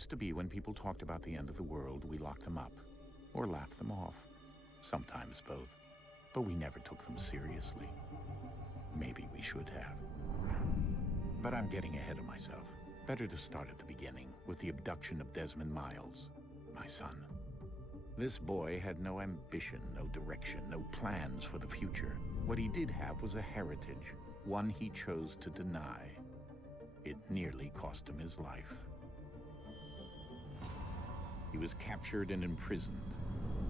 used to be when people talked about the end of the world, we locked them up. Or laughed them off. Sometimes both. But we never took them seriously. Maybe we should have. But I'm getting ahead of myself. Better to start at the beginning, with the abduction of Desmond Miles, my son. This boy had no ambition, no direction, no plans for the future. What he did have was a heritage, one he chose to deny. It nearly cost him his life. He was captured and imprisoned.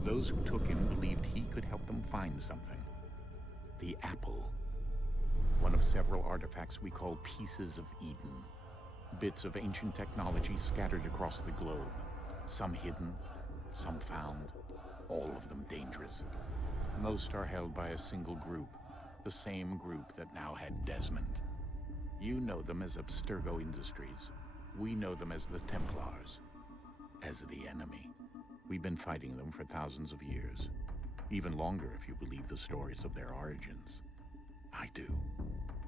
Those who took him believed he could help them find something. The apple. One of several artifacts we call pieces of Eden. Bits of ancient technology scattered across the globe. Some hidden, some found, all of them dangerous. Most are held by a single group, the same group that now had Desmond. You know them as Abstergo Industries. We know them as the Templars, as the enemy. We've been fighting them for thousands of years, even longer if you believe the stories of their origins. I do.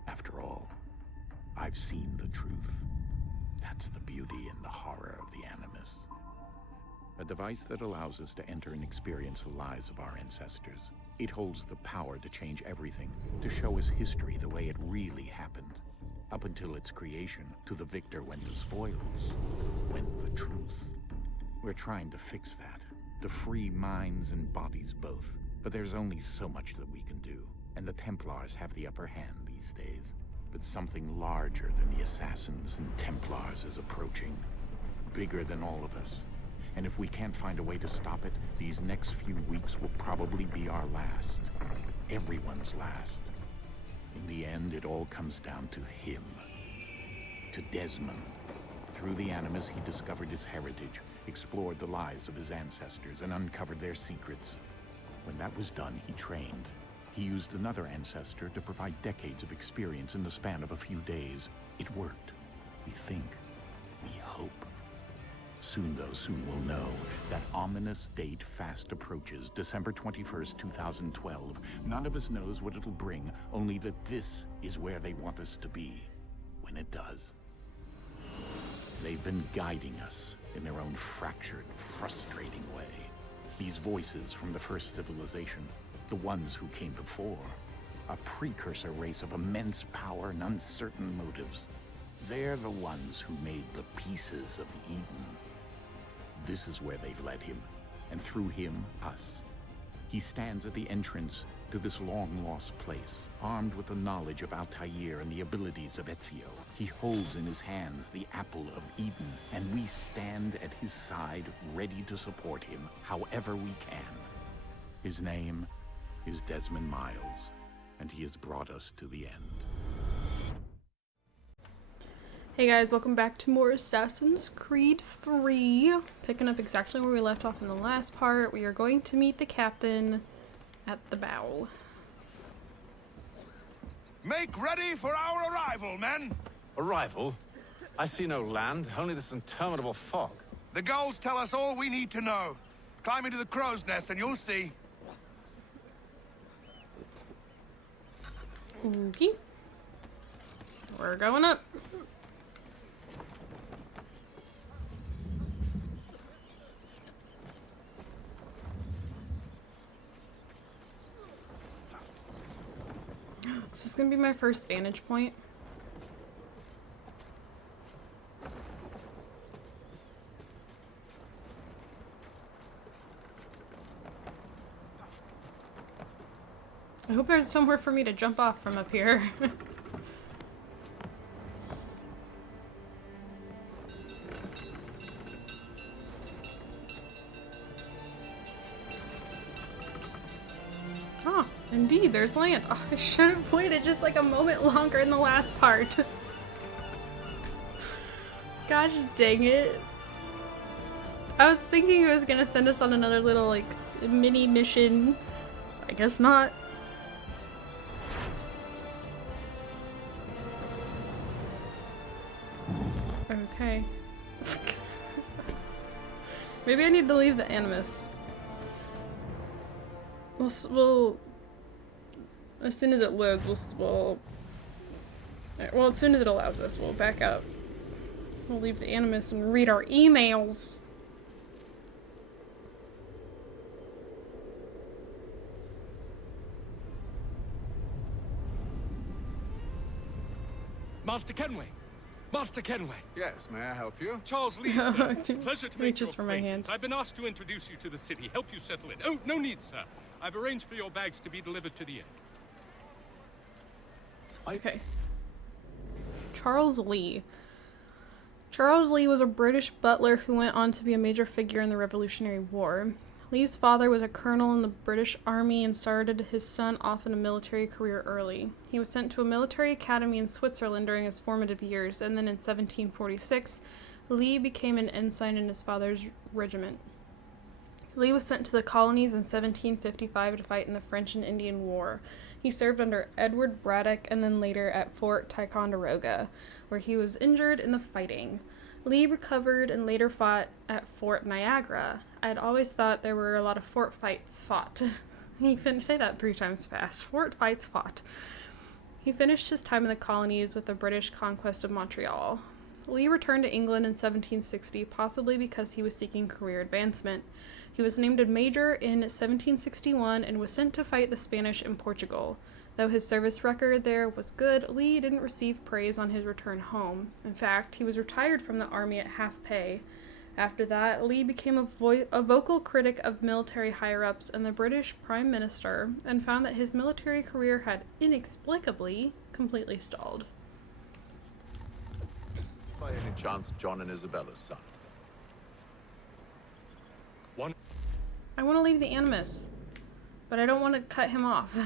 After all, I've seen the truth. That's the beauty and the horror of the Animus. A device that allows us to enter and experience the lives of our ancestors. It holds the power to change everything, to show us history the way it really happened. Up until its creation, to the victor went the spoils, went the truth. We're trying to fix that, to free minds and bodies both. But there's only so much that we can do, and the Templars have the upper hand these days. But something larger than the Assassins and Templars is approaching, bigger than all of us. And if we can't find a way to stop it, these next few weeks will probably be our last. Everyone's last. In the end, it all comes down to him. To Desmond. Through the Animus, he discovered his heritage, explored the lives of his ancestors, and uncovered their secrets. When that was done, he trained. He used another ancestor to provide decades of experience in the span of a few days. It worked. We think. We hope. Soon we'll know. That ominous date fast approaches, December 21st, 2012. None of us knows what it'll bring, only that this is where they want us to be, when it does. They've been guiding us in their own fractured, frustrating way. These voices from the first civilization, the ones who came before, a precursor race of immense power and uncertain motives. They're the ones who made the pieces of Eden. This is where they've led him, and through him, us. He stands at the entrance to this long-lost place, armed with the knowledge of Altair and the abilities of Ezio. He holds in his hands the apple of Eden, and we stand at his side, ready to support him however we can. His name is Desmond Miles, and he has brought us to the end. Hey guys, welcome back to more Assassin's Creed 3. Picking up exactly where we left off in the last part. We are going to meet the captain at the bow. Make ready for our arrival, men! Arrival? I see no land, only this interminable fog. The goals tell us all we need to know. Climb into the crow's nest and you'll see. Okay. We're going up. Is this gonna be my first vantage point? I hope there's somewhere for me to jump off from up here. Oh, indeed, there's land. Oh, I should have waited just like a moment longer in the last part. Gosh dang it. I was thinking it was gonna send us on another little, like, mini mission. I guess not. Okay. Maybe I need to leave the Animus. We'll as soon as it loads, well, as soon as it allows us, we'll back out. We'll leave the Animus and read our emails. Master Kenway! Master Kenway! Yes, may I help you? Charles Lee, sir. Too- Pleasure to make reaches your for my acquaintance. hand. I've been asked to introduce you to the city, help you settle in. Oh, no need, sir. I've arranged for your bags to be delivered to the inn. Okay. Charles Lee. Charles Lee was a British butler who went on to be a major figure in the Revolutionary War. Lee's father was a colonel in the British Army and started his son off in a military career early. He was sent to a military academy in Switzerland during his formative years, and then in 1746, Lee became an ensign in his father's regiment. Lee was sent to the colonies in 1755 to fight in the French and Indian War. He served under Edward Braddock and then later at Fort Ticonderoga, where he was injured in the fighting. Lee recovered and later fought at Fort Niagara. I had always thought there were a lot of fort fights fought. He finished, say that 3 times fast. Fort fights fought. He finished his time in the colonies with the British conquest of Montreal. Lee returned to England in 1760, possibly because he was seeking career advancement. He was named a major in 1761 and was sent to fight the Spanish in Portugal. Though his service record there was good, Lee didn't receive praise on his return home. In fact, he was retired from the army at half pay. After that, Lee became a vocal critic of military higher-ups and the British Prime Minister, and found that his military career had inexplicably completely stalled. By any chance, John and Isabella's son? One. I want to leave the Animus, but I don't want to cut him off.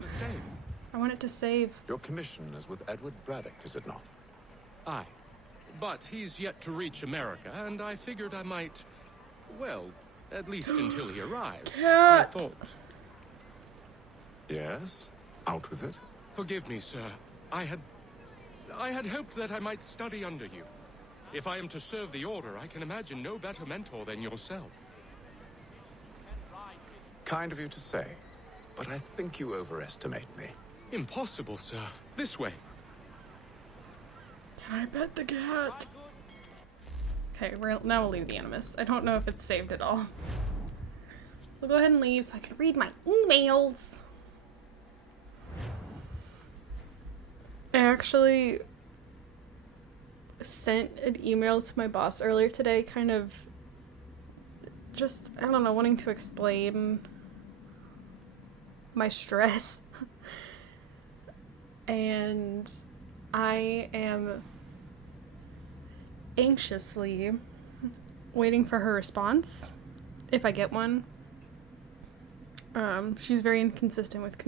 The same. I want it to save. Your commission is with Edward Braddock, is it not? Aye. But he's yet to reach America, and I figured I might... Well, at least until he arrived. I thought... Yes? Out with it? Forgive me, sir. I had hoped that I might study under you. If I am to serve the Order, I can imagine no better mentor than yourself. Kind of you to say, but I think you overestimate me. Impossible, sir. This way. Can I pet the cat? Okay, now we'll leave the Animus. I don't know if it's saved at all. We'll go ahead and leave so I can read my emails. I actually sent an email to my boss earlier today, kind of just, I don't know, wanting to explain my stress. And I am anxiously waiting for her response, if I get one. She's very inconsistent with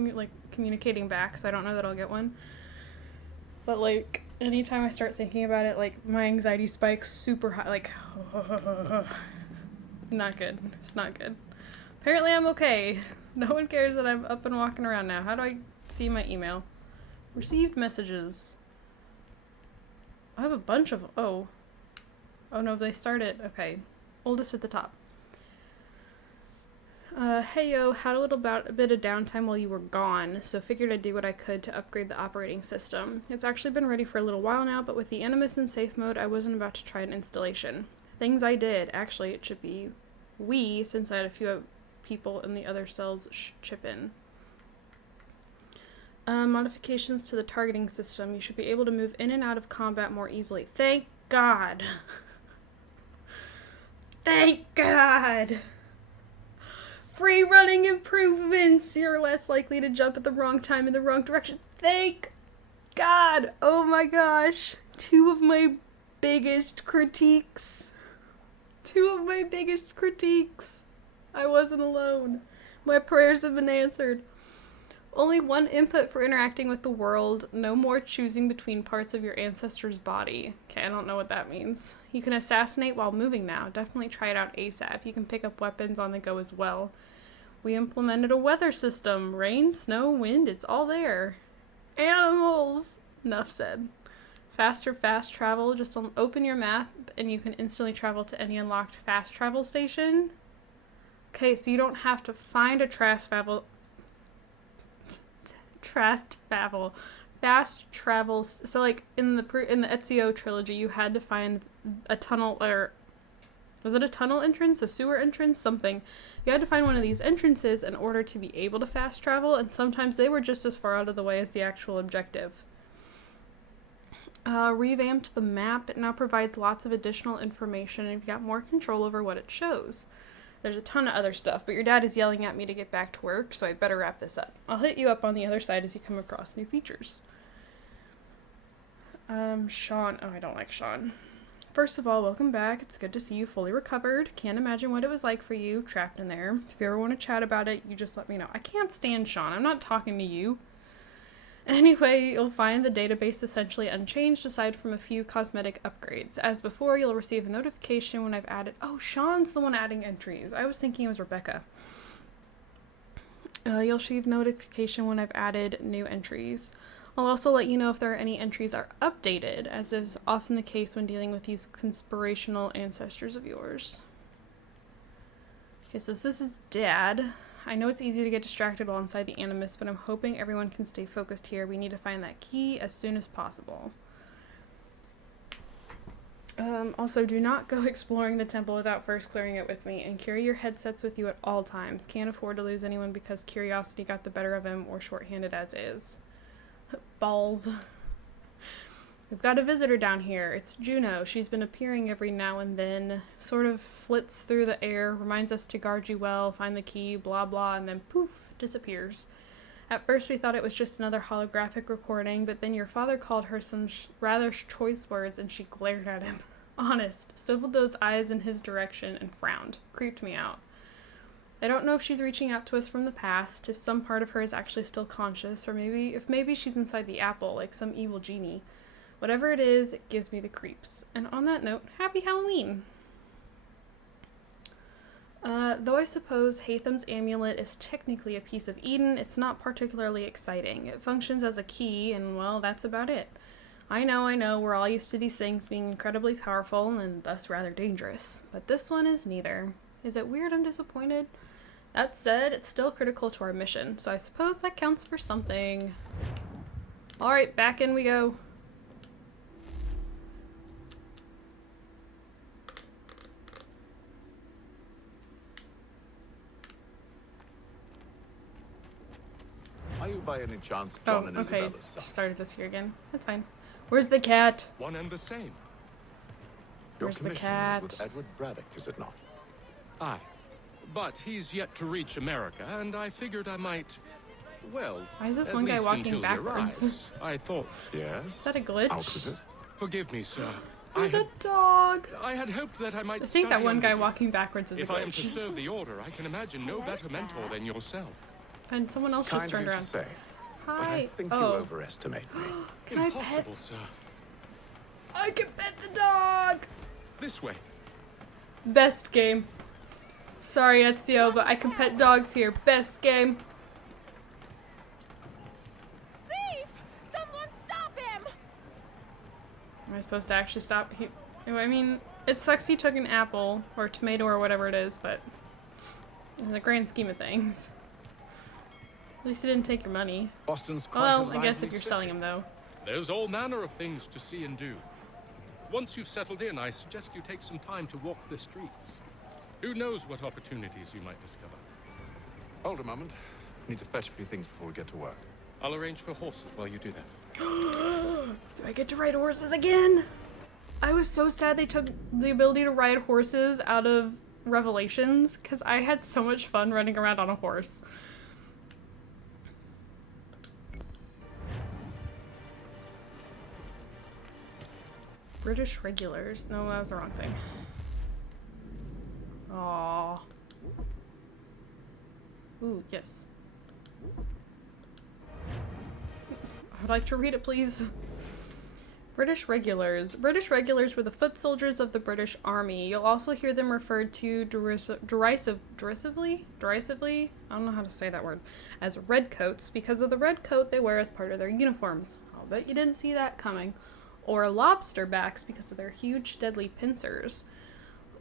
communicating back, so I don't know that I'll get one. But, like, anytime I start thinking about it, like, my anxiety spikes super high, like, not good. It's not good. Apparently I'm okay. No one cares that I'm up and walking around now. How do I see my email? Received messages. I have a bunch of, oh no, they started, okay. Oldest at the top. Hey yo, had a bit of downtime while you were gone, so figured I'd do what I could to upgrade the operating system. It's actually been ready for a little while now, but with the Animus in safe mode, I wasn't about to try an installation. Things I did. Actually, it should be we, since I had a few people in the other cells chip in. Modifications to the targeting system. You should be able to move in and out of combat more easily. Thank God. Thank God. Free running improvements. You're less likely to jump at the wrong time in the wrong direction. Thank God. Oh my gosh. 2 of my biggest critiques. 2 of my biggest critiques. I wasn't alone. My prayers have been answered. Only 1 input for interacting with the world. No more choosing between parts of your ancestor's body. Okay, I don't know what that means. You can assassinate while moving now. Definitely try it out ASAP. You can pick up weapons on the go as well. We implemented a weather system. Rain, snow, wind, it's all there. Animals! Enough said. Faster fast travel. Just open your map and you can instantly travel to any unlocked fast travel station. Okay, so you don't have to find a fast travel fast travel. Fast travels. So like in the Ezio trilogy, you had to find a tunnel, or was it a tunnel entrance, a sewer entrance, something. You had to find one of these entrances in order to be able to fast travel, and sometimes they were just as far out of the way as the actual objective. Revamped the map. It now provides lots of additional information, and you've got more control over what it shows. There's a ton of other stuff, but your dad is yelling at me to get back to work, so I'd better wrap this up. I'll hit you up on the other side as you come across new features. Sean. Oh, I don't like Sean. First of all, welcome back. It's good to see you fully recovered. Can't imagine what it was like for you, trapped in there. If you ever want to chat about it, you just let me know. I can't stand Sean. I'm not talking to you. Anyway, you'll find the database essentially unchanged aside from a few cosmetic upgrades. As before, you'll receive a notification when I've added... Oh, Sean's the one adding entries. I was thinking it was Rebecca. You'll receive notification when I've added new entries. I'll also let you know if there are any entries are updated, as is often the case when dealing with these conspirational ancestors of yours. Okay, so this is Dad. I know it's easy to get distracted while inside the Animus, but I'm hoping everyone can stay focused here. We need to find that key as soon as possible. Also, do not go exploring the temple without first clearing it with me, and carry your headsets with you at all times. Can't afford to lose anyone because curiosity got the better of him, or shorthanded as is. Balls. We've got a visitor down here. It's Juno. She's been appearing every now and then, sort of flits through the air, reminds us to guard you well, find the key, blah blah, and then poof, disappears. At first we thought it was just another holographic recording, but then your father called her some rather choice words and she glared at him. Honest, swiveled those eyes in his direction and frowned. Creeped me out. I don't know if she's reaching out to us from the past, if some part of her is actually still conscious, or maybe she's inside the apple, like some evil genie. Whatever it is, it gives me the creeps. And on that note, happy Halloween! Though I suppose Hatham's amulet is technically a piece of Eden, it's not particularly exciting. It functions as a key, and well, that's about it. I know, we're all used to these things being incredibly powerful, and thus rather dangerous. But this one is neither. Is it weird I'm disappointed? That said, it's still critical to our mission, so I suppose that counts for something. Alright, back in we go. Are you by any chance John and okay. Isabella's son? Started us here again. That's fine. Where's the cat? One and the same. Your Where's the commission cat? is with Edward Braddock, is it not? Aye. But he's yet to reach America, and I figured I might... Well, Why is this at one guy least walking until he backwards? arrives, I thought... Yes. Is that a glitch? How could it? Forgive me, sir. There's a dog! I had hoped that I might I think that study one under guy you. walking backwards is a If I am to glitch. serve the Order, I can imagine no better mentor than yourself. And someone else Kind just of turned you to around. say, but Hi. I think you Oh. overestimate me. Can I pet? Impossible, sir. I can pet the dog! This way. Best game. Sorry, Ezio, but I can pet dogs here. Best game. Thief! Someone stop him! Am I supposed to actually stop? I mean, it sucks he took an apple or tomato or whatever it is, but in the grand scheme of things. At least he didn't take your money. Boston's quite a Well, I guess lively if you're city. selling him, though. There's all manner of things to see and do. Once you've settled in, I suggest you take some time to walk the streets. Who knows what opportunities you might discover. Hold a moment. Need to fetch a few things before we get to work. I'll arrange for horses while you do that. Do I get to ride horses again? I was so sad they took the ability to ride horses out of Revelations, because I had so much fun running around on a horse. British regulars. No, that was the wrong thing. Aww. Ooh, yes. I'd like to read it, please. British regulars. British regulars were the foot soldiers of the British Army. You'll also hear them referred to derisively? I don't know how to say that word. As redcoats, because of the red coat they wear as part of their uniforms. I'll bet you didn't see that coming. Or lobster backs because of their huge, deadly pincers.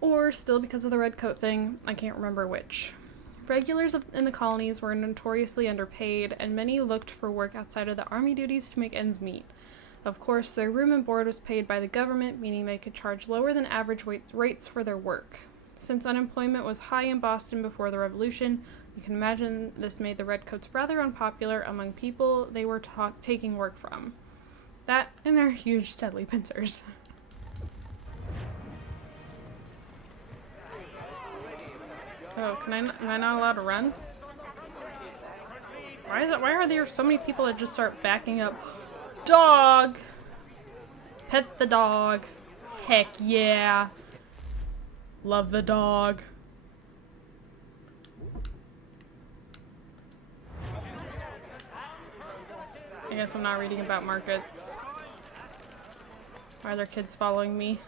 Or still because of the red coat thing. I can't remember which. Regulars in the colonies were notoriously underpaid, and many looked for work outside of the army duties to make ends meet. Of course, their room and board was paid by the government, meaning they could charge lower than average rates for their work. Since unemployment was high in Boston before the Revolution, you can imagine this made the Redcoats rather unpopular among people they were taking work from. That and their huge deadly pincers. Oh, am I not allowed to run? Why are there so many people that just start backing up? Dog! Pet the dog. Heck yeah. Love the dog. I guess I'm not reading about markets. Why are there kids following me?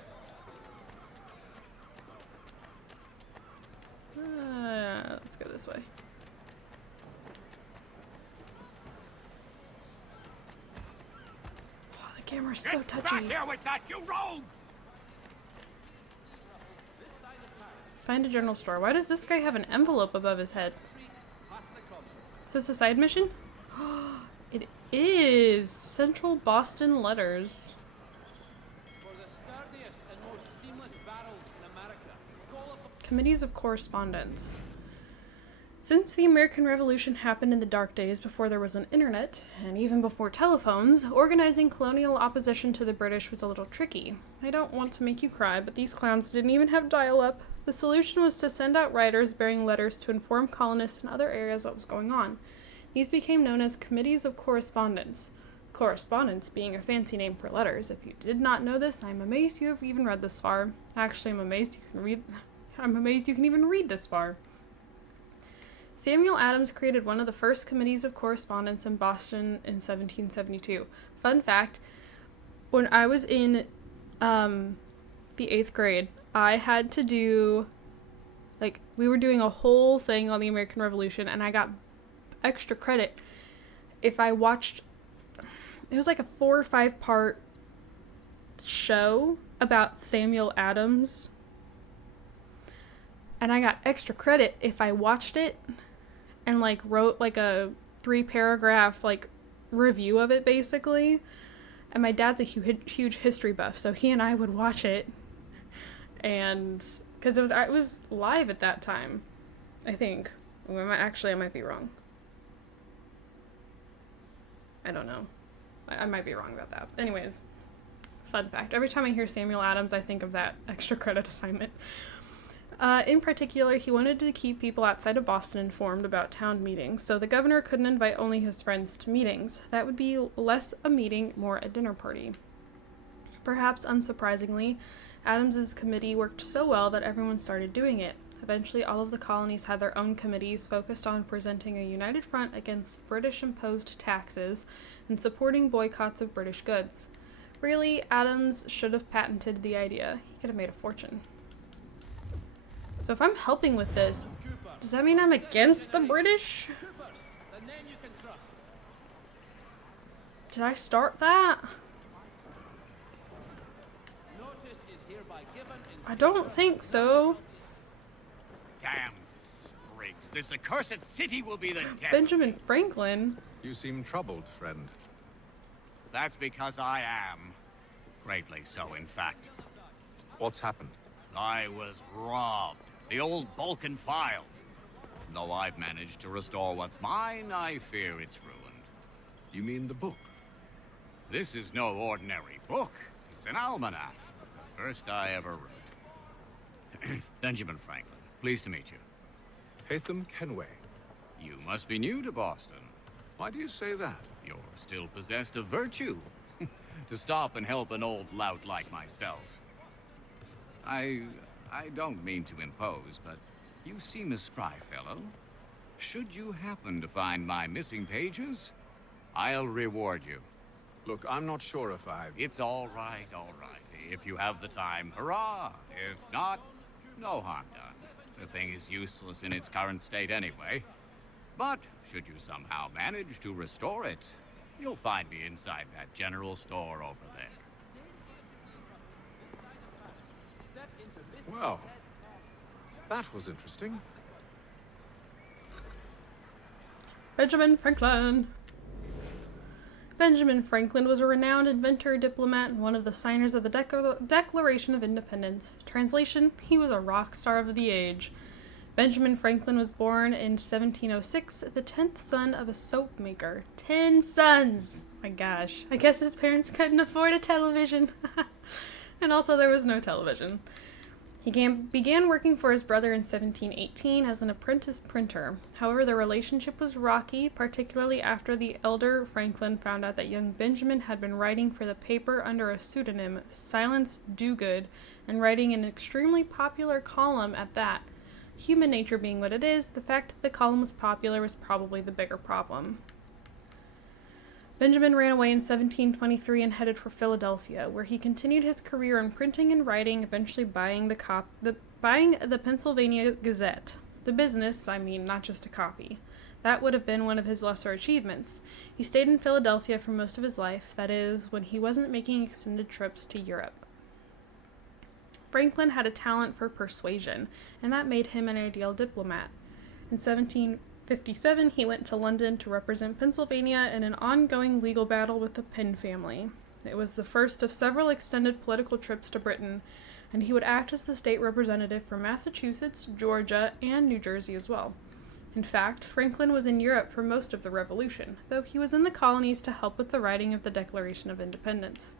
Let's go this way. Oh, the camera's so touchy. Back here with that, you rogue! Find a general store. Why does this guy have an envelope above his head? Is this a side mission? It is! Central Boston Letters. Committees of Correspondence. Since the American Revolution happened in the dark days before there was an internet, and even before telephones, organizing colonial opposition to the British was a little tricky. I don't want to make you cry, but these clowns didn't even have dial-up. The solution was to send out writers bearing letters to inform colonists in other areas what was going on. These became known as Committees of Correspondence. Correspondence being a fancy name for letters. If you did not know this, I'm amazed you have even read this far. Actually, I'm amazed you can even read this far. Samuel Adams created one of the first committees of correspondence in Boston in 1772. Fun fact, when I was in the 8th grade, I had to do, we were doing a whole thing on the American Revolution, and I got extra credit if I watched, it was like a 4 or 5 part show about Samuel Adams, and I got extra credit if I watched it and wrote a 3-paragraph review of it basically. And my dad's a huge history buff, so he and I would watch it, and because it was live at that time, I think. I might be wrong. I don't know. I might be wrong about that. Anyways, fun fact. Every time I hear Samuel Adams, I think of that extra credit assignment. In particular, he wanted to keep people outside of Boston informed about town meetings, so the governor couldn't invite only his friends to meetings. That would be less a meeting, more a dinner party. Perhaps unsurprisingly, Adams's committee worked so well that everyone started doing it. Eventually, all of the colonies had their own committees focused on presenting a united front against British-imposed taxes and supporting boycotts of British goods. Really, Adams should have patented the idea. He could have made a fortune. So if I'm helping with this, does that mean I'm against the British? Did I start that? I don't think so. Damn sprigs. This accursed city will be the death. Benjamin Franklin? You seem troubled, friend. That's because I am. Greatly so, in fact. What's happened? I was robbed. The old Balkan file. Though I've managed to restore what's mine, I fear it's ruined. You mean the book? This is no ordinary book. It's an almanac. The first I ever wrote. Benjamin Franklin, pleased to meet you. Hatham Kenway. You must be new to Boston. Why do you say that? You're still possessed of virtue. To stop and help an old lout like myself. I don't mean to impose, but you seem a spry fellow. Should you happen to find my missing pages, I'll reward you. Look, I'm not sure if I've... It's all right, all right. If you have the time, hurrah! If not, no harm done. The thing is useless in its current state anyway. But should you somehow manage to restore it, you'll find me inside that general store over there. Well, that was interesting. Benjamin Franklin. Benjamin Franklin was a renowned inventor, diplomat, and one of the signers of the Declaration of Independence. Translation, he was a rock star of the age. Benjamin Franklin was born in 1706, the 10th son of a soap maker. 10 sons! My gosh. I guess his parents couldn't afford a television. And also there was no television. He began working for his brother in 1718 as an apprentice printer. However, their relationship was rocky, particularly after the elder Franklin found out that young Benjamin had been writing for the paper under a pseudonym, Silence Dogood, and writing an extremely popular column at that. Human nature being what it is, the fact that the column was popular was probably the bigger problem. Benjamin ran away in 1723 and headed for Philadelphia, where he continued his career in printing and writing, eventually buying the Pennsylvania Gazette. The business, I mean, not just a copy. That would have been one of his lesser achievements. He stayed in Philadelphia for most of his life, that is, when he wasn't making extended trips to Europe. Franklin had a talent for persuasion, and that made him an ideal diplomat. In 1757, he went to London to represent Pennsylvania in an ongoing legal battle with the Penn family. It was the first of several extended political trips to Britain, and he would act as the state representative for Massachusetts, Georgia, and New Jersey as well. In fact, Franklin was in Europe for most of the Revolution, though he was in the colonies to help with the writing of the Declaration of Independence.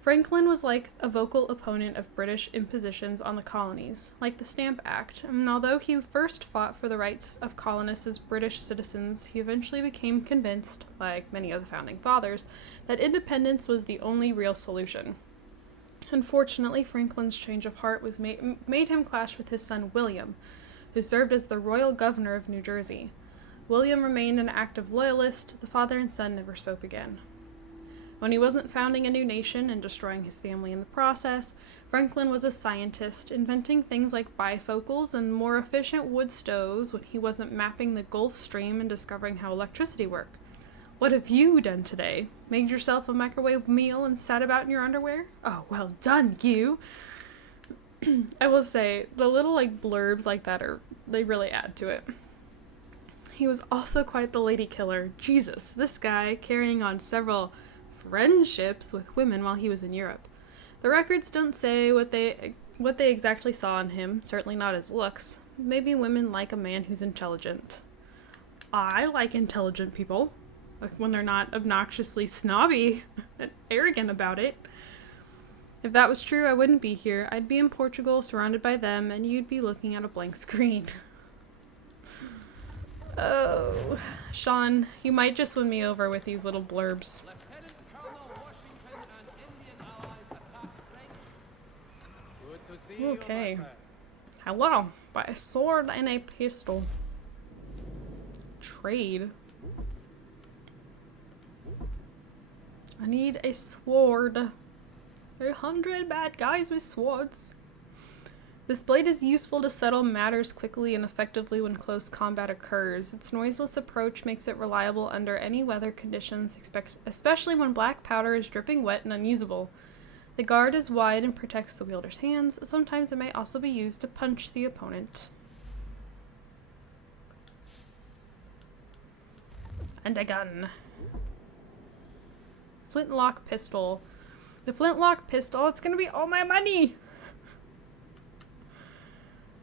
Franklin was like a vocal opponent of British impositions on the colonies, like the Stamp Act, and although he first fought for the rights of colonists as British citizens, he eventually became convinced, like many of the founding fathers, that independence was the only real solution. Unfortunately, Franklin's change of heart was made him clash with his son William, who served as the royal governor of New Jersey. William remained an active loyalist. The father and son never spoke again. When he wasn't founding a new nation and destroying his family in the process, Franklin was a scientist, inventing things like bifocals and more efficient wood stoves when he wasn't mapping the Gulf Stream and discovering how electricity worked. What have you done today? Made yourself a microwave meal and sat about in your underwear? Oh, well done, you! I will say, the little blurbs like that they really add to it. He was also quite the lady killer. Jesus, this guy carrying on several friendships with women while he was in Europe. The records don't say what they exactly saw in him, certainly not his looks. Maybe women like a man who's intelligent. I like intelligent people, like when they're not obnoxiously snobby and arrogant about it. If that was true, I wouldn't be here. I'd be in Portugal, surrounded by them, and you'd be looking at a blank screen. Oh, Sean, you might just win me over with these little blurbs. Okay. Hello. Buy a sword and a pistol. Trade. I need a sword. 100 bad guys with swords. This blade is useful to settle matters quickly and effectively when close combat occurs. Its noiseless approach makes it reliable under any weather conditions, especially when black powder is dripping wet and unusable. The guard is wide and protects the wielder's hands. Sometimes it may also be used to punch the opponent. And a gun. Flintlock pistol. The flintlock pistol, it's gonna be all my money!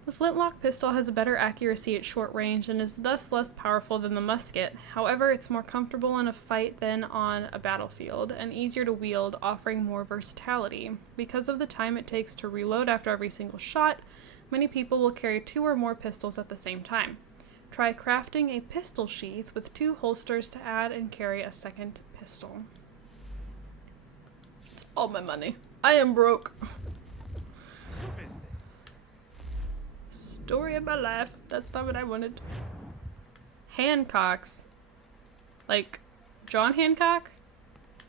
The flintlock pistol has a better accuracy at short range and is thus less powerful than the musket. However, it's more comfortable in a fight than on a battlefield, and easier to wield, offering more versatility. Because of the time it takes to reload after every single shot, many people will carry 2 or more pistols at the same time. Try crafting a pistol sheath with 2 holsters to add and carry a second pistol. It's all my money. I am broke. Story of my life. That's not what I wanted. Hancocks. Like, John Hancock?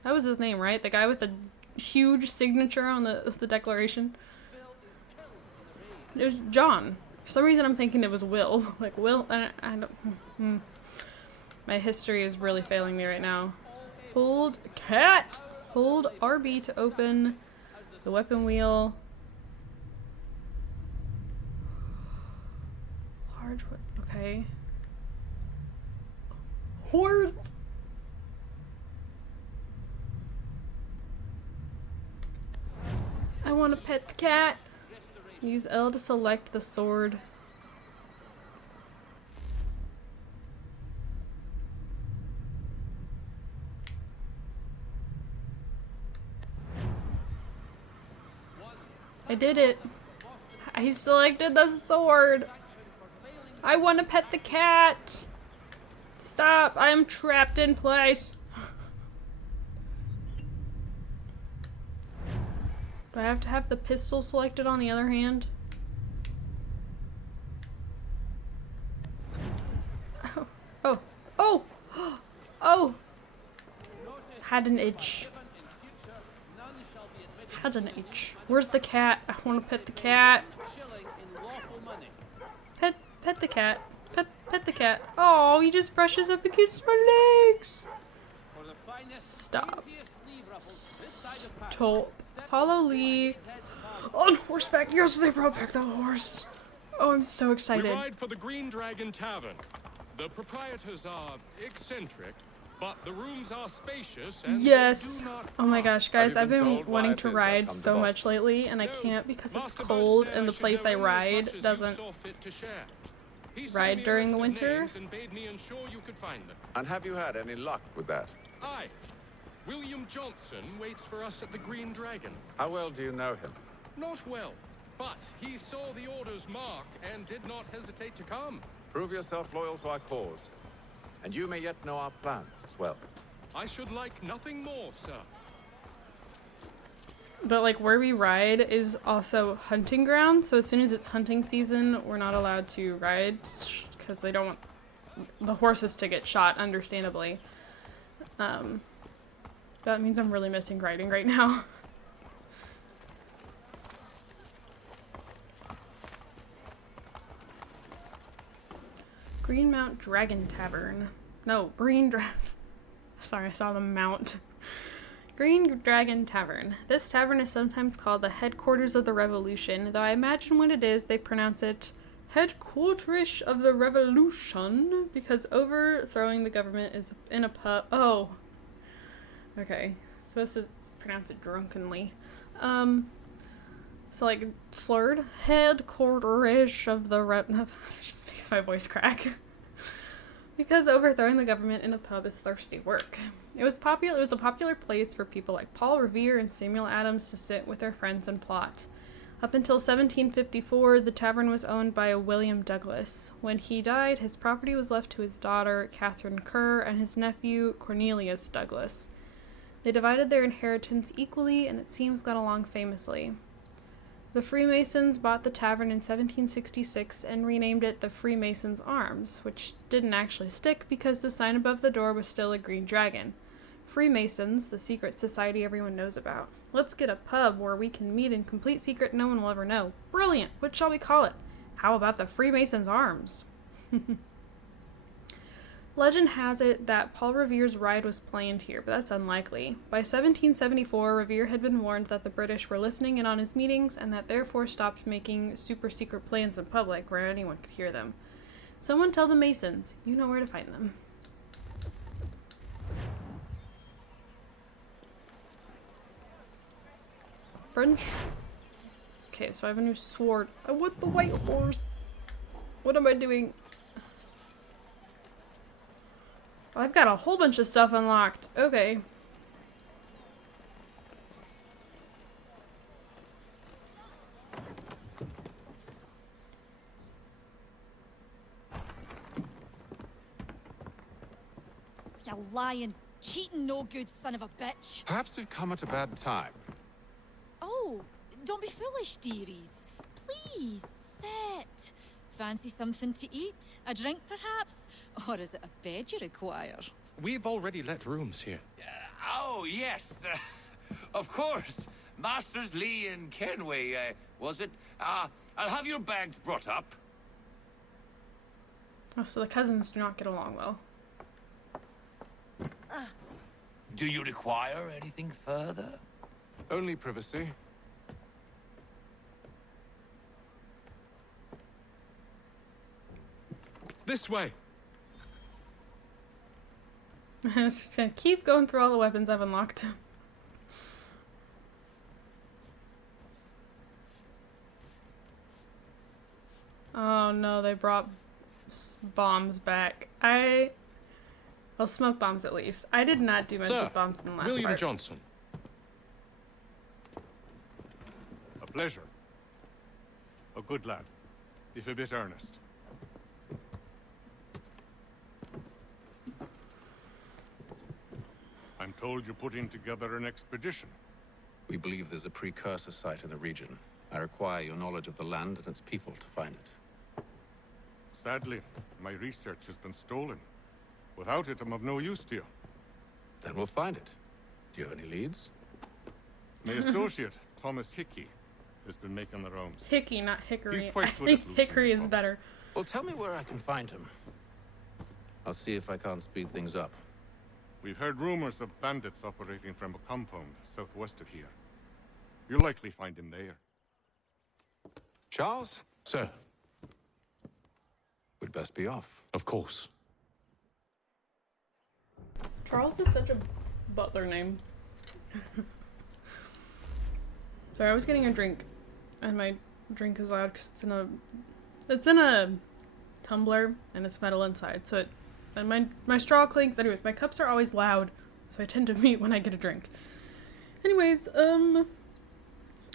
That was his name, right? The guy with the huge signature on the Declaration. It was John. For some reason I'm thinking it was Will. Like, Will, I don't... My history is really failing me right now. Hold... Cat! Hold RB to open the weapon wheel. Okay. Horse. I want to pet the cat. Use L to select the sword. I did it. I selected the sword. I want to pet the cat. Stop. I am trapped in place. Do I have to have the pistol selected on the other hand? Oh. Oh. Oh. Oh. Had an itch. Had an itch. Where's the cat? I want to pet the cat. Pet the cat. Pet the cat. Oh, he just brushes up against my legs. Stop. Stop. Follow Lee. On horseback. Yes, they brought back the horse. Oh, I'm so We excited. ride for the Green Dragon Tavern. The proprietors are eccentric, but the rooms are spacious and Yes. they do not Oh my gosh, guys, Have I've you been been told why wanting it to is I ride come to so Boston? much lately, and I No. can't because it's Master cold Berser and the should place know I only as ride much as you doesn't saw fit to share. He sent ride me a during list the of winter. names and bade me ensure you could find them. And have you had any luck with that? Aye. William Johnson waits for us at the Green Dragon. How well do you know him? Not well, but he saw the order's mark and did not hesitate to come. Prove yourself loyal to our cause. And you may yet know our plans as well. I should like nothing more, sir. But like where we ride is also hunting ground, so as soon as it's hunting season, we're not allowed to ride because they don't want the horses to get shot, understandably. That means I'm really missing riding right now. Greenmount Dragon Tavern. No, Sorry, I saw the mount. Green Dragon Tavern. This tavern is sometimes called the headquarters of the Revolution, though I imagine when it is, they pronounce it headquarterish of the Revolution, because overthrowing the government is in a pub. Oh. Okay. Supposed to pronounce it drunkenly. So like slurred headquarterish of the that just makes my voice crack. Because overthrowing the government in a pub is thirsty work. It was a popular place for people like Paul Revere and Samuel Adams to sit with their friends and plot. Up until 1754, the tavern was owned by a William Douglas. When he died, his property was left to his daughter, Catherine Kerr, and his nephew, Cornelius Douglas. They divided their inheritance equally, and it seems got along famously. The Freemasons bought the tavern in 1766 and renamed it the Freemasons' Arms, which didn't actually stick because the sign above the door was still a green dragon. Freemasons, the secret society everyone knows about. Let's get a pub where we can meet in complete secret no one will ever know. Brilliant! What shall we call it? How about the Freemasons' Arms? Legend has it that Paul Revere's ride was planned here, but that's unlikely. By 1774, Revere had been warned that the British were listening in on his meetings and that therefore stopped making super secret plans in public where anyone could hear them. Someone tell the Masons, you know where to find them. French. Okay, so I have a new sword. I want the white horse. What am I doing? I've got a whole bunch of stuff unlocked. Okay. You lying, cheating, no good son of a bitch. Perhaps we've come at a bad time. Oh, don't be foolish, dearies. Please, sit. Fancy something to eat? A drink, perhaps? Or is it a bed you require? We've already let rooms here. Oh, yes. Of course. Masters Lee and Kenway, was it? I'll have your bags brought up. Oh, so the cousins do not get along well. Do you require anything further? Only privacy. This way. I'm just gonna keep going through all the weapons I've unlocked. Oh no, they brought bombs back. Well, smoke bombs at least. I did not do much Sir, with bombs in the last William part. Johnson. A pleasure. A good lad, if a bit earnest. I'm told you're putting together an expedition. We believe there's a precursor site in the region. I require your knowledge of the land and its people to find it. Sadly, my research has been stolen. Without it, I'm of no use to you. Then we'll find it. Do you have any leads? My associate, Thomas Hickey, has been making the rounds. Hickey, not Hickory. He's quite I good think at losing Hickory is bombs. better. Well, tell me where I can find him. I'll see if I can't speed things up. We've heard rumors of bandits operating from a compound southwest of here. You'll likely find him there. Charles? Sir, We'd best be off. of course. Charles is such a butler name. Sorry, I was getting a drink, and my drink is loud because it's in a tumbler and it's metal inside. So and my straw clinks. Anyways, my cups are always loud, so I tend to mute when I get a drink. Anyways,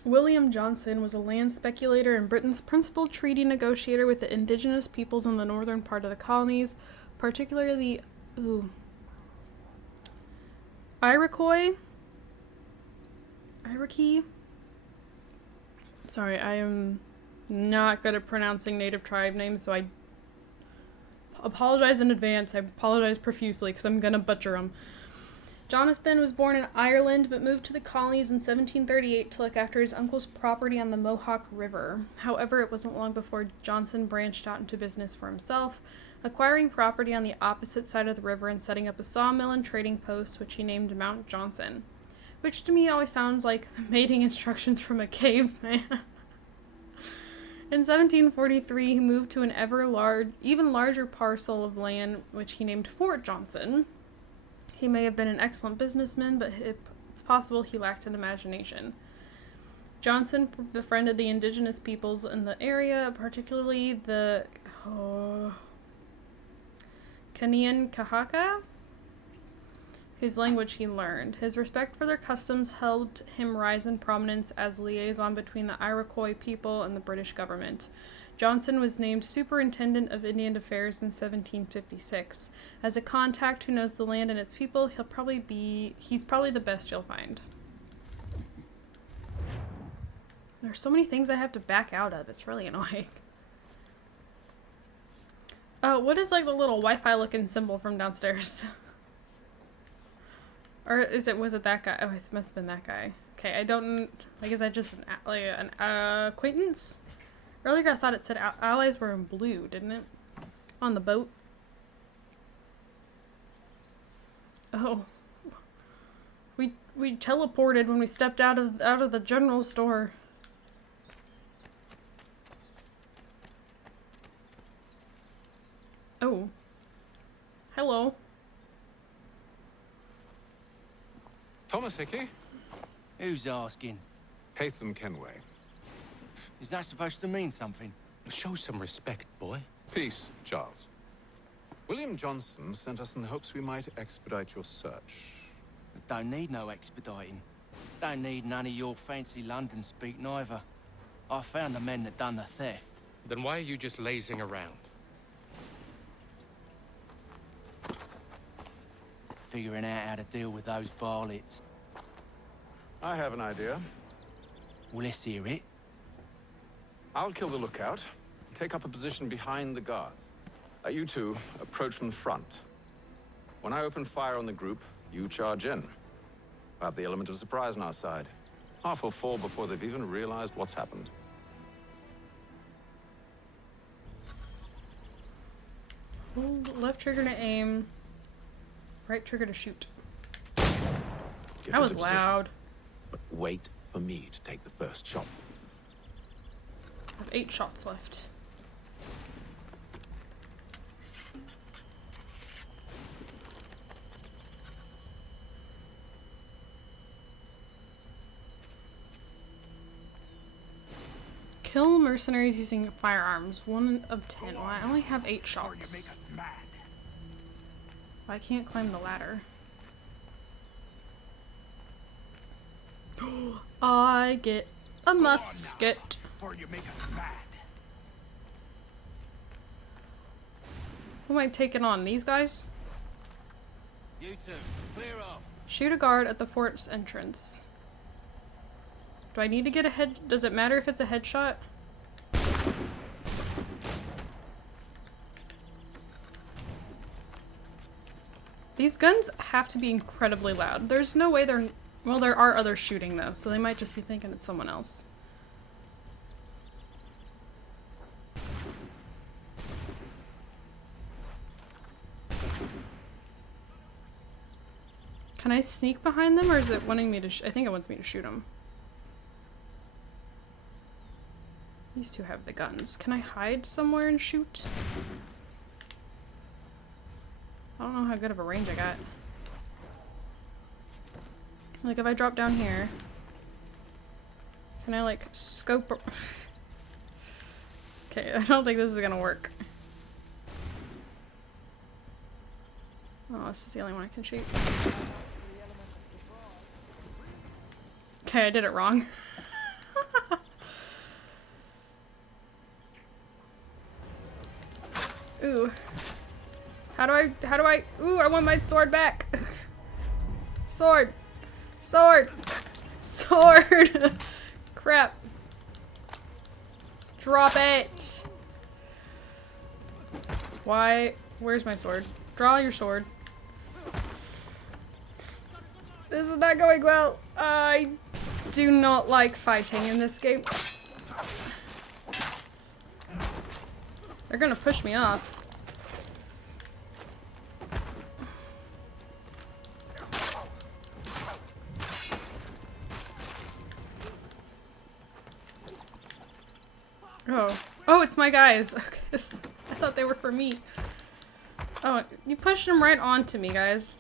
William Johnson was a land speculator and Britain's principal treaty negotiator with the indigenous peoples in the northern part of the colonies, particularly Iroquois. Sorry, I am not good at pronouncing native tribe names, so I apologize in advance. I apologize profusely because I'm gonna butcher them. Jonathan was born in Ireland but moved to the colonies in 1738 to look after his uncle's property on the Mohawk River. However, it wasn't long before Johnson branched out into business for himself, acquiring property on the opposite side of the river and setting up a sawmill and trading post, which he named Mount Johnson. Which to me always sounds like the mating instructions from a caveman. In 1743, he moved to an even larger parcel of land, which he named Fort Johnson. He may have been an excellent businessman, but it's possible he lacked an imagination. Johnson befriended the indigenous peoples in the area, particularly the Kanien'kehá:ka, whose language he learned. His respect for their customs helped him rise in prominence as liaison between the Iroquois people and the British government. Johnson was named Superintendent of Indian Affairs in 1756. As a contact who knows the land and its people, he's probably the best you'll find. There's so many things I have to back out of. It's really annoying. What is like the little Wi-Fi looking symbol from downstairs? Or was it that guy? Oh, it must have been that guy. Okay, I guess I just an acquaintance? Earlier I thought it said allies were in blue, didn't it? On the boat. Oh. We teleported when we stepped out of the general store. Oh. Hello. Thomas Hickey? Who's asking? Haytham Kenway. Is that supposed to mean something? Show some respect, boy. Peace, Charles. William Johnson sent us in the hopes we might expedite your search. Don't need no expediting. Don't need none of your fancy London speak neither. I found the men that done the theft. Then why are you just lazing around? Figuring out how to deal with those varlets. I have an idea. Well, let's hear it. I'll kill the lookout, take up a position behind the guards. You two approach from the front. When I open fire on the group, you charge in. We'll have the element of surprise on our side. Half will fall before they've even realized what's happened. Hold left trigger to aim, right trigger to shoot. Get That was into position, loud. but wait for me to take the first shot. I have 8 shots left. mercenaries using firearms. 1 of 10. Well, I only have 8 shots. I can't climb the ladder. I get a musket. Who am I taking on? These guys? You two, clear off. Shoot a guard at the fort's entrance. Do I need to get a head? Does it matter if it's a headshot? These guns have to be incredibly loud. There's no way they're... Well, there are others shooting though, so they might just be thinking it's someone else. Can I sneak behind them, or is it wanting me to I think it wants me to shoot them. These two have the guns. Can I hide somewhere and shoot? I don't know how good of a range I got. Like, if I drop down here, can I, like, scope? Okay, I don't think this is gonna work. Oh, this is the only one I can shoot. Okay, I did it wrong. Ooh. How do I, ooh, I want my sword back. Sword. Sword. Sword. Crap. Drop it. Why? Where's my sword? Draw your sword. This is not going well. I do not like fighting in this game. They're gonna push me off. Oh. Oh, it's my guys. Okay. I thought they were for me. Oh, you pushed them right onto me, guys.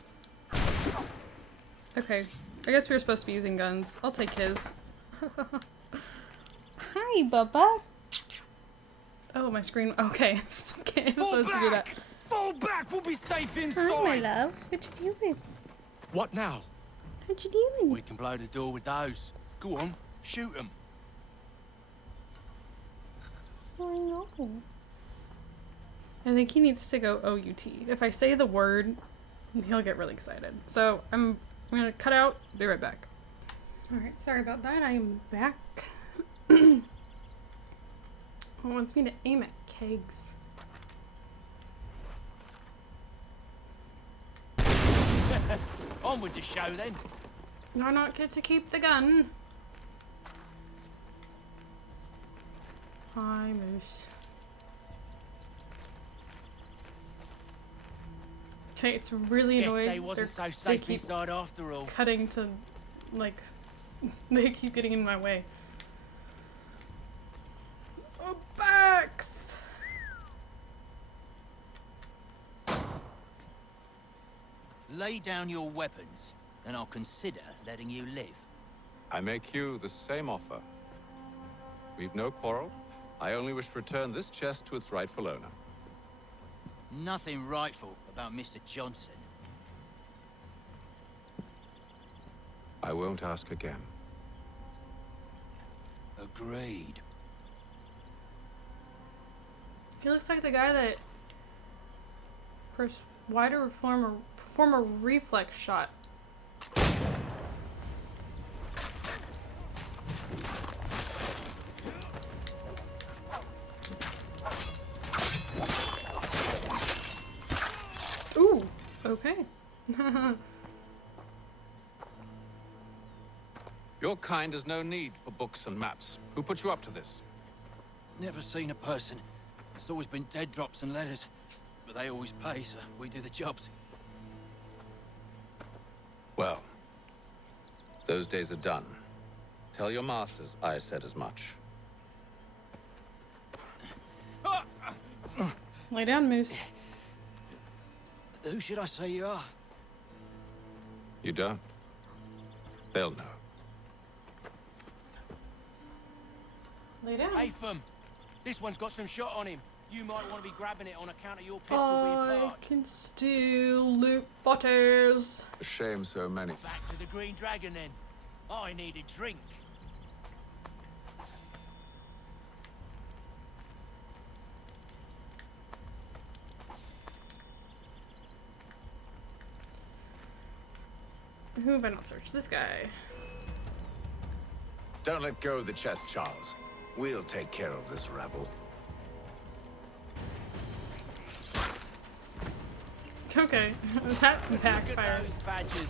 Okay. I guess we were supposed to be using guns. I'll take his. Hi, Bubba. Oh, my screen. Okay. Okay, I'm supposed to do that. Fall back! We'll be safe inside! Hi, my love. What you doing? What now? What you doing? We can blow the door with those. Go on, shoot them. Oh, no. I think he needs to go OUT. If I say the word, he'll get really excited. So I'm gonna cut out, be right back. Alright, sorry about that. I am back. It wants me to aim at kegs. On with the show then. Do I not get to keep the gun? Hi, Moose. Okay, it's really Guess annoying. they wasn't so safe inside after all. Cutting to, like, they keep getting in my way. Oh, backs! Lay down your weapons, and I'll consider letting you live. I make you the same offer. We've no quarrel. I only wish to return this chest to its rightful owner. Nothing rightful about Mr. Johnson. I won't ask again. Agreed. He looks like the guy that why to perform a reflex shot. Ooh, okay. Your kind has no need for books and maps. Who put you up to this? Never seen a person. It's always been dead drops and letters. But they always pay, so we do the jobs. Well, those days are done. Tell your masters I said as much. Lay down, Moose. Who should I say you are? You don't? They'll know. Lay down. Atham, This one's got some shot on him. You might want to be grabbing it on account of your pistol being I parked. can steal loot bottles. A shame so many. Back to the Green Dragon then. I need a drink. Who have I not searched? This guy. Don't let go of the chest, Charles. We'll take care of this rabble. Okay, that Look at backfired. those badgers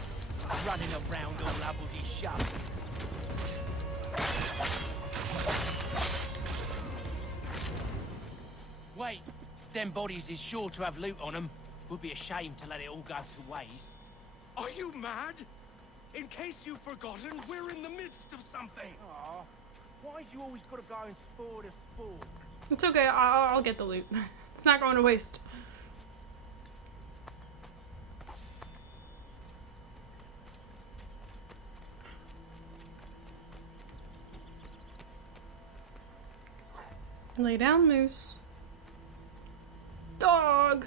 running around all hobbledy shop. Wait, them bodies is sure to have loot on them. Would be a shame to let it all go to waste. Are you mad? In case you've forgotten, we're in the midst of something. Aw, why's you always gotta go and spoil the sport? It's okay, I'll get the loot. It's not going to waste. Lay down, moose. Dog!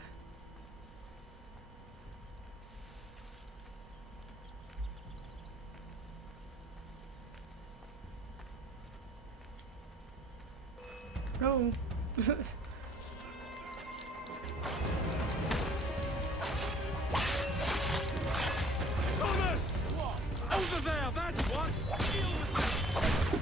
Oh. Thomas! What? Over there, that's what! Deal with it!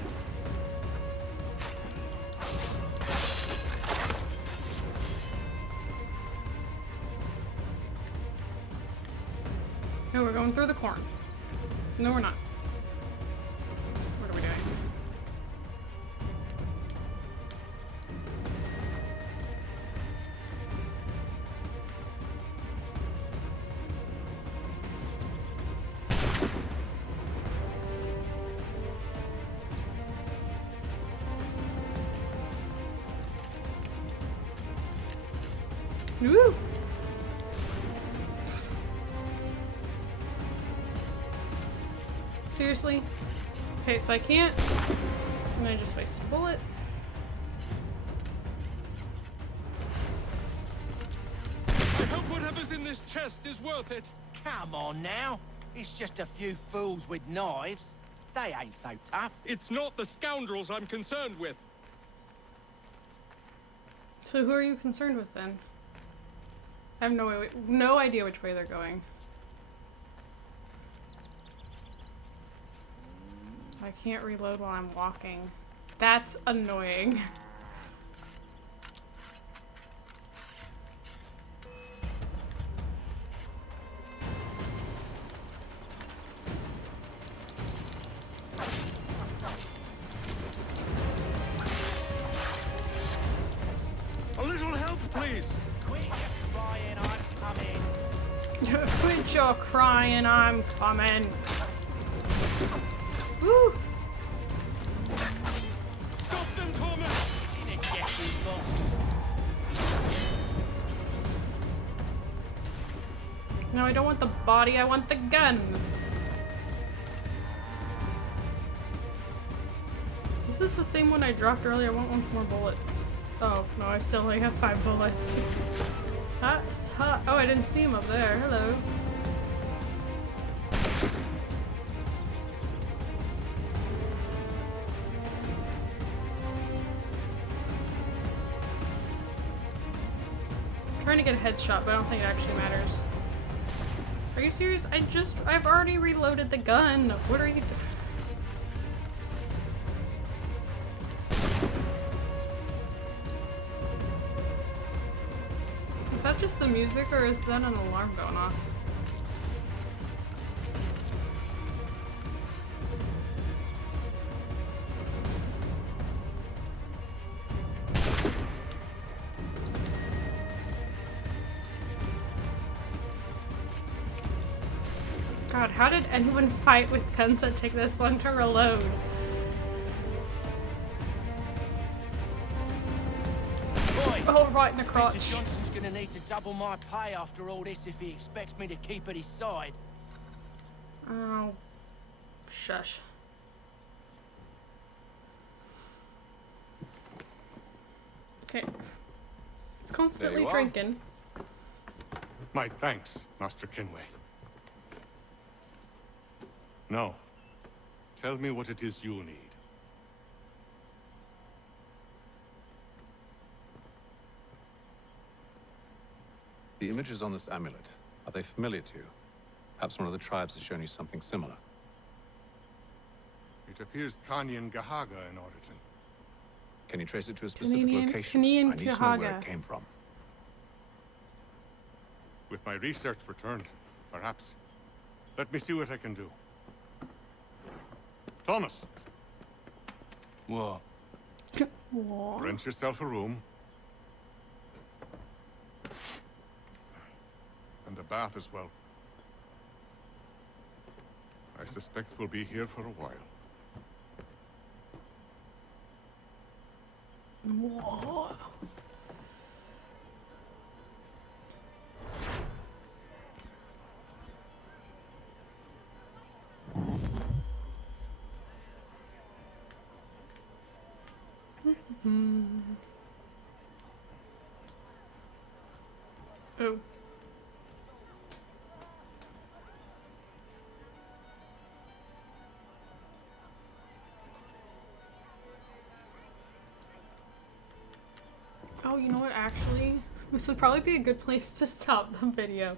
No, we're going through the corn. No, we're not. What are we doing? Woo! Seriously? Okay, so I can't. And I just wasted a bullet. I hope whatever's in this chest is worth it. Come on now. It's just a few fools with knives. They ain't so tough. It's not the scoundrels I'm concerned with. So who are you concerned with then? I have no idea which way they're going. I can't reload while I'm walking. That's annoying. A little help, please. Quit your crying, I'm coming. Quit your crying, I'm coming. Woo! Stop them, Thomas! In a Jeffrey box. No, I don't want the body, I want the gun. Is this the same one I dropped earlier? I want one with more bullets. Oh, no, I still only have 5 bullets. That's hot. Oh, I didn't see him up there. Hello. I'm trying to get a headshot, but I don't think it actually matters. Are you serious? I've already reloaded the gun. What are you doing? Is that just the music, or is that an alarm going off? God, how did anyone fight with guns that take this long to reload? Boy, Oh, right in the Mr. crotch. Johnson's gonna need to double my pay after all this if he expects me to keep at his side. Oh, shush. Okay. It's constantly you are. drinking. My thanks, Master Kenway. Now, tell me what it is you need. The images on this amulet, are they familiar to you? Perhaps one of the tribes has shown you something similar. It appears Kanyan Gahaga in origin. Can you trace it to a specific Kanyan location? I need to know where Gahaga. it came from. With my research returned, perhaps. Let me see what I can do. Thomas, What? Whoa. rent yourself a room. And a bath as well. I suspect we'll be here for a while. Whoa. Oh. Oh, you know what, actually? This would probably be a good place to stop the video.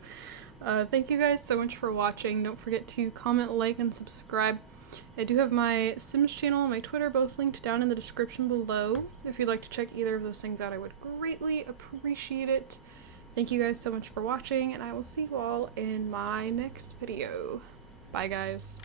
Thank you guys so much for watching. Don't forget to comment, like, and subscribe. I do have my Sims channel and my Twitter both linked down in the description below. If you'd like to check either of those things out, I would greatly appreciate it. Thank you guys so much for watching, and I will see you all in my next video. Bye, guys.